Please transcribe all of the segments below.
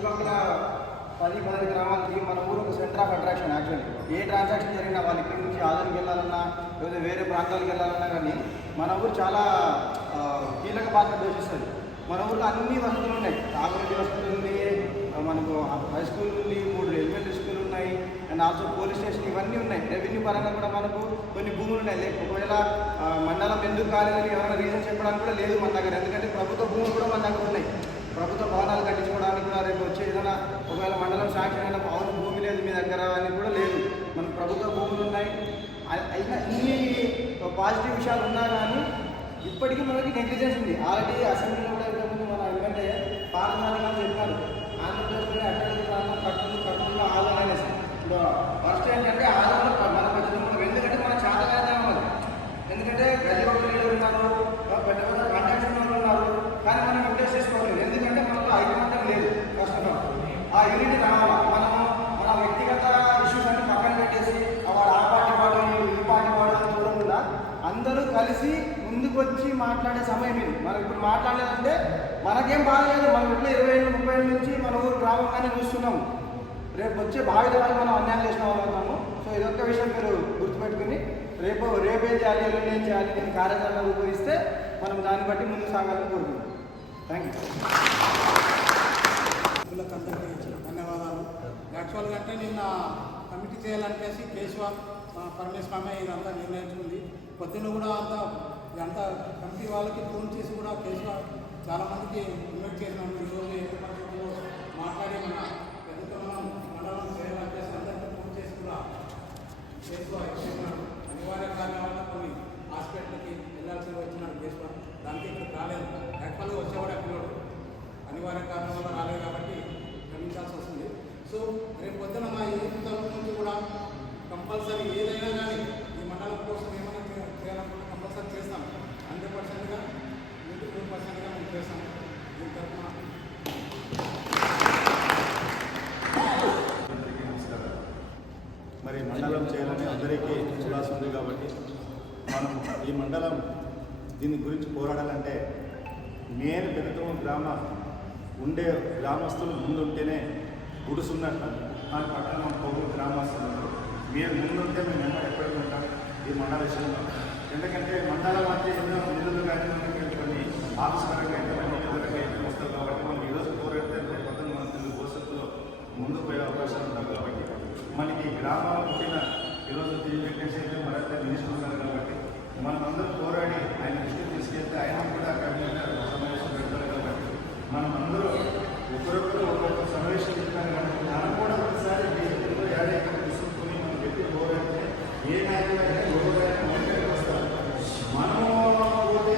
చుట్టుపక్కల పది పది గ్రామాలకి మన ఊరు ఒక సెంటర్ ఆఫ్ అట్రాక్షన్ యాక్చువల్లీ ఏ ట్రాన్సాక్షన్ జరిగినా వాళ్ళ ఇక్కడి నుంచి ఆదానికి వెళ్ళాలన్నా లేదా వేరే ప్రాంతాలకు వెళ్ళాలన్నా కానీ మన ఊరు చాలా కీలక పాత్ర పోషిస్తుంది. మన ఊర్లో అన్ని వసతులు ఉన్నాయి. తాగునీటి వసతులు ఉంది మనకు హై స్కూల్ ఉంది మూడు ఎలిమెంటరీ స్కూల్ ఉన్నాయి అండ్ ఆల్సో పోలీస్ స్టేషన్ ఇవన్నీ ఉన్నాయి. రెవెన్యూ పరంగా కూడా మనకు కొన్ని భూములు ఉన్నాయి. లేక ఒకవేళ మండలం ఎందుకు కాలేదని ఎవరైనా రీజన్ చెప్పడానికి కూడా లేదు మన దగ్గర. ఎందుకంటే ప్రభుత్వ భూములు కూడా మన దగ్గర ఉన్నాయి. ప్రభుత్వ భవనాలు కట్టించుకోవడానికి కూడా రేపు వచ్చే ఏదైనా ఒకవేళ మండలం సాక్షి అయిన అవును భూమి లేదు మీ దగ్గర అని కూడా లేదు. మనకు ప్రభుత్వ భూములు ఉన్నాయి. అయినా ఇన్ని పాజిటివ్ విషయాలు ఉన్నా కానీ ఇప్పటికీ మనకి నెగ్లిజెన్స్ ఉంది. ఆల్రెడీ అసెంబ్లీలో కూడా ఇంతకుముందు మన ఎందుకంటే పాలనాధికారులు చెప్పారు. ఆంధ్రప్రదేశ్లోనే అత్యధిక ప్రాంతం కర్నూలు కర్నూలులో ఆదరణ అనేసి. ఇప్పుడు ఫస్ట్ ఏంటంటే ఆదరణ మన పెద్దలు ఎందుకంటే మనం చాలా ఎందుకంటే గది ఒక ఉన్నారు పెద్ద పెద్ద కాంటాక్ట్స్ వాళ్ళు ఉన్నారు. కానీ మనం ముందుకు వచ్చి మాట్లాడే సమయం ఇది. మనం ఇప్పుడు మాట్లాడలేదంటే మనకేం బాధలేదు మనం ఇట్లా ఇరవై ఏళ్ళు ముప్పై ఏళ్ళ నుంచి మన ఊరు గ్రామంగానే చూస్తున్నాము రేపు వచ్చే భావితరాలు మనం అన్యాయం చేసిన వాళ్ళు అవుతాము. సో ఇదొక విషయం మీరు గుర్తుపెట్టుకుని రేపు రేపేం చేయాలి ఎల్లుండి ఏం చేయాలి నేను కార్యాచరణ రూపొందిస్తే మనం దాన్ని బట్టి ముందు సాగాలని కోరుకుంటున్నాం. థ్యాంక్ యూ ధన్యవాదాలు. యాక్చువల్గా అంటే నిన్న కమిటీ చేయాలనిపేసి కేశవ ఆ, పరమేశ్వరమే ఇదంతా నిర్ణయించుకుంది. పొద్దున్న కూడా అంతా ఇదంతా కమిటీ వాళ్ళకి ఫోన్ చేసి కూడా కేశవ చాలామందికి ఇన్వైట్ చేసినాము ఈరోజు ఎన్ని మాట్లాడి మన పెద్దతో మనం మండలం చేయాలనిపేసి అందరికీ ఫోన్ చేసి కూడా కేశవ చేసినాడు అనివార్య కారణాల వల్ల కొన్ని హాస్పిటల్కి వెళ్ళాల్సి వచ్చినాడు కేశవ దానికి ఇక్కడ రాలేదు. యాక్చువల్గా వచ్చేవాడు పిల్లడు. అనివార్య కారణం వల్ల రాలేదు కాబట్టి క్షమించాల్సి వస్తుంది. సో రేపు పొద్దున మా యూత్ తరఫు నుంచి కూడా కంపల్సరీ ఏదైనా కానీ ఈ మండలం కోసం ఏమైనా చే- చేయాలనుకుంటే కంపల్సరీ చేస్తాం హండ్రెడ్ పర్సెంట్గా నూటి నూరు పర్సెంట్గా మేము చేస్తాం దీని తరఫున అందరికీ నమస్కారం మరి మండలం చేయాలని అందరికీ చూడాల్సి ఉంది కాబట్టి మనం ఈ మండలం దీని గురించి పోరాడాలంటే మెయిన్ పెద్దతమ గ్రామ ఉండే గ్రామస్తులు ముందుంటేనే గుడుసున్నట్టు మన పక్కన మన పౌరులు గ్రామస్తులు మీరు ముందుంటే మేము ఎక్కడ ఎప్పటికీ ఉంటాం? ఈ మండల విషయంలో. ఎందుకంటే మండలం అంటే ఎన్నో నిధులు కానీ మనకి కొన్ని ఆఫీస్ పరంగా అయితే కొన్ని నిధులకి అయితే వస్తారు కాబట్టి మనం ఈరోజు పోరాడితే రేపు పొద్దున్న మన తెలుగు భవిష్యత్తులో ముందుకు పోయే అవకాశాలు ఉంటాయి కాబట్టి మనకి గ్రామాల పుట్టిన ఈరోజు తిరిగి వెంకటేష్ అయితే మరైతే మినిస్టర్ ఉన్నారు కాబట్టి మనం అందరూ పోరాడి ఆయన దృష్టికి తీసుకెళ్తే ఆయన కూడా కేబినెట్ సమావేశం పెడతారు కాబట్టి మనం అందరూ ఒకరొకరు ఒక్కొక్క సమావేశం పెట్టినారు కాబట్టి మనం కూడా ఒకసారి బీజేపీలో యాడ్ ఇక్కడ తీసుకుని మనం పెట్టి పోరాడితే ఏ నాయకులైనా ఎవరైనా వెంటనే వస్తారు మనము పోతే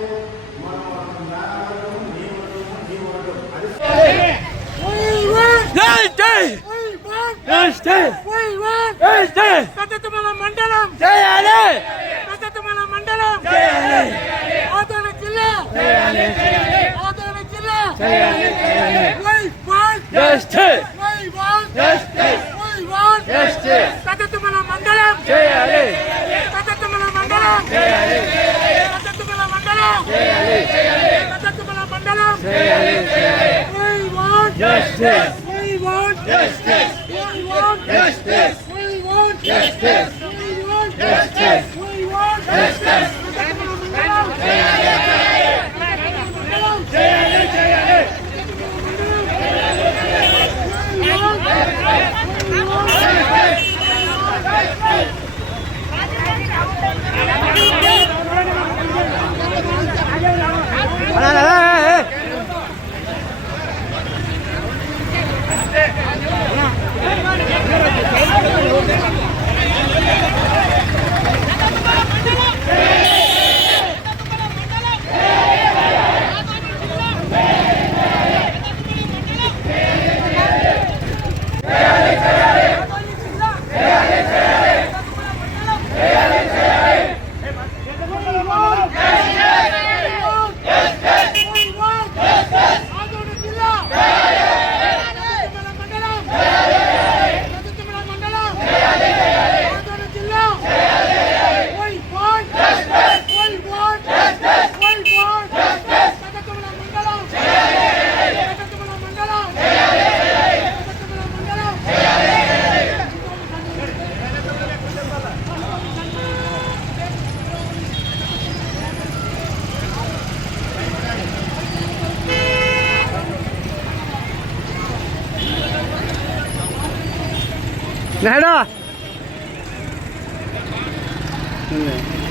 మనం నా వర్గము నీ వర్గము నీ వర్గం అది పద్ధతిమల మండలం చేయాలి మండలం చేయాలి జిల్లా చేయాలి జిల్లా చేయాలి మండలం చేయాలి మండలం చేయాలి మండలం చేయాలి మండలం చేయాలి Yeah. 对。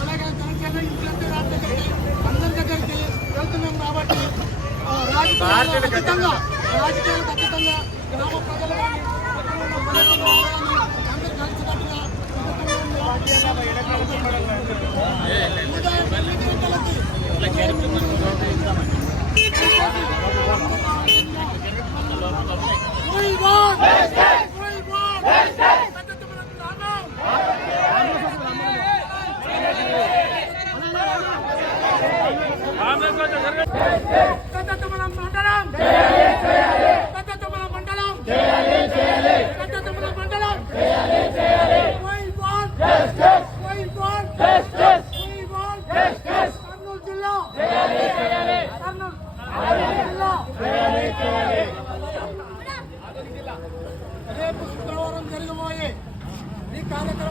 అలాగే జనసేన ఇన్ఛార్జి గారి దగ్గరికి, అందరి దగ్గరికి వెళ్తున్నాం కాబట్టి రాజకీయాలకు అతీతంగా రాజకీయాలకు అతీతంగా గ్రామ ప్రజలు కానీ అందరూ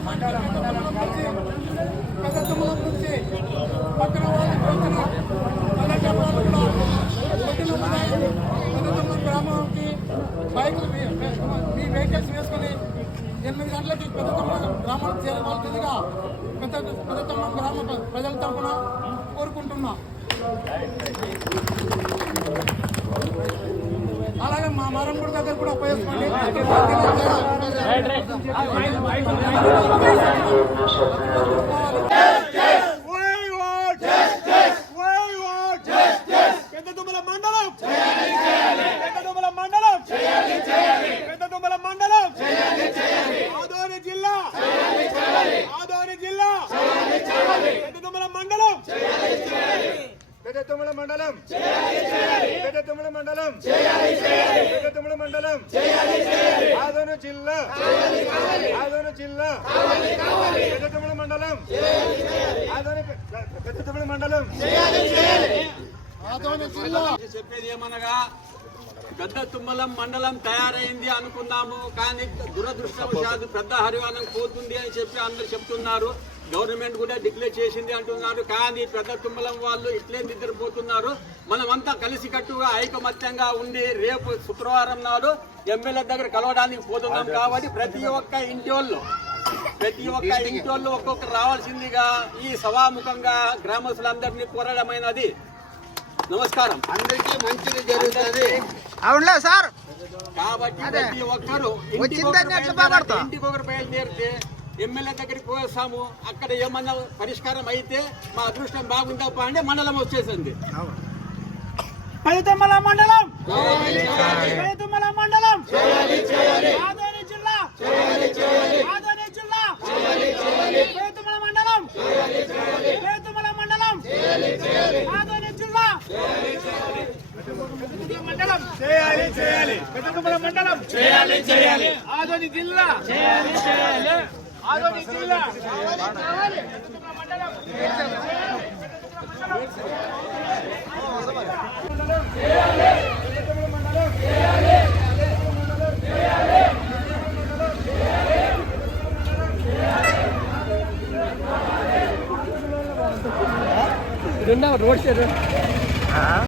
కార్యక్రమానికి పెద్దతుమ్మలం నుంచి నుంచి పక్కన వాళ్ళు వచ్చిన అలాగే వాళ్ళు కూడా పొద్దున ఉదయం పెద్దతుమ్మలం గ్రామానికి బైకులు మీ వెహికల్స్ వేసుకొని ఎనిమిది గంటలకి పెద్దతుమ్మలం గ్రామానికి చేరవలసిందిగా పెద్ద పెద్దతుమ్మలం గ్రామ ప్రజల తరఫున కోరుకుంటున్నా అలాగే మా మరంపూడి దగ్గర కూడా ఉపయోగించుకోండి పెద్దదుమ్మల మండలం పెద్దదుమ్మల మండలం పెద్దదుమ్మల మండలం ఆదోని జిల్లా ఆదోని జిల్లా పెద్దదుమ్మల మండలం పెద్ద తుమ్మల మండలం పెద్ద తుమ్మల మండలం పెద్ద తుమ్మల మండలం ఆదోను జిల్లా. ఆదోను జిల్లా. పెద్ద తుమ్మల మండలం. ఆదోని పెద్ద తుమ్మల మండలం. ఆదోని జిల్లా. చెప్పేది ఏమనగా పెద్ద తుమ్మలం మండలం తయారైంది అనుకున్నాము కానీ దురదృష్టవశాత్తు పెద్ద హరివానం పోతుంది అని చెప్పి అందరు చెప్తున్నారు. గవర్నమెంట్ కూడా డిక్లేర్ చేసింది అంటున్నారు. కానీ పెద్ద తుమ్మలం వాళ్ళు ఇట్లే నిద్రపోతున్నారు. మనమంతా కలిసికట్టుగా ఐకమత్యంగా ఉండి రేపు శుక్రవారం నాడు ఎమ్మెల్యే దగ్గర కలవడానికి పోతున్నాం కాబట్టి ప్రతి ఒక్క ఇంటి వాళ్ళు ప్రతి ఒక్క ఇంటి వాళ్ళు ఒక్కొక్కరు రావాల్సిందిగా ఈ సభాముఖంగా గ్రామస్తులందరినీ కోరడమైనది. నమస్కారం. అందరికీ మంచిది జరుగుతుంది. అవునులే సార్. కాబట్టి ప్రతి ఒక్కరు వచ్చిందని ఎట్లా బాగుపడతాం? ఇంటికి ఒకరు బయలుదేరితే ఎమ్మెల్యే దగ్గరికి పోస్తాము అక్కడ ఏమన్నా పరిష్కారం అయితే మా అదృష్టం బాగుందప్ప అంటే మండలం వచ్చేసింది మండలం మండలం ఆదోని జిల్లా ఆదోని జిల్లా పైతమ్మల మండలం పైతమ్మల మండలం ఆదోని జిల్లా మండలం చేయాలి చేయాలి పెద్దదుమ్మల మండలం చేయాలి చేయాలి ఆదోని జిల్లా ఆదోని జిల్లా రెండవ రోడ్ సైడ్